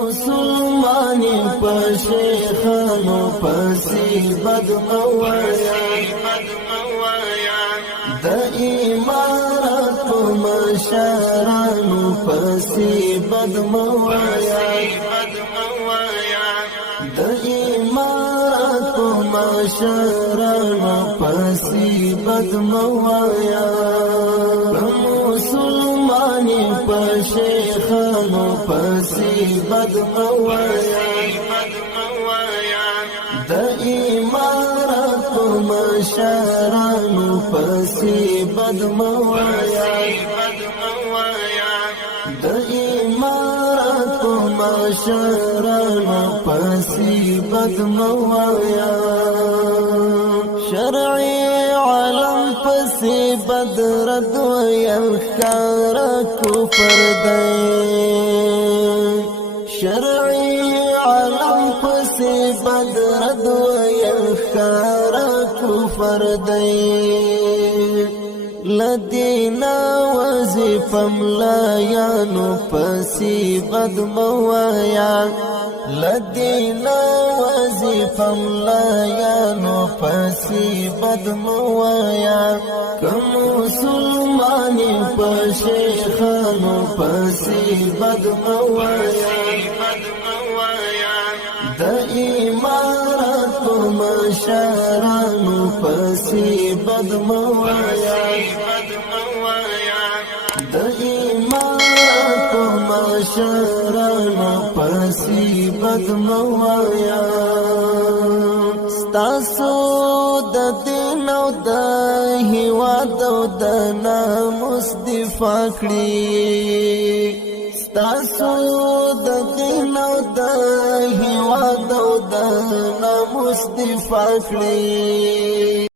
مسلمانی پشیخانو پسی بدموایا دا امارت مشارانو پسی بدموایا دا امارت مشارانو پسی بدموایا مسلمانی پشیخانو پسی بدموایا دا امارت مشارانو پسی بدموایا دا امارت مشارانو پسی بدموایا شرعی عالم پسی بدرد و یخکار کفر دی شرعی عالم پسی بدرد و یخکار کفر دی لدینا وظیفم لایانو پسی بدموایا لدینا وظیفم لایانو پسی بدموایا کم مسلمانی پشیخانو پسی بدموایا دا امارت مشارانو پسی بدموایا دا امارت مشارانو پسی بدموایا ستاسو د دین او د هیواد او د ناموس دفاع کړي ستاسو د دین او د هیواد او د ناموس دفاع کړي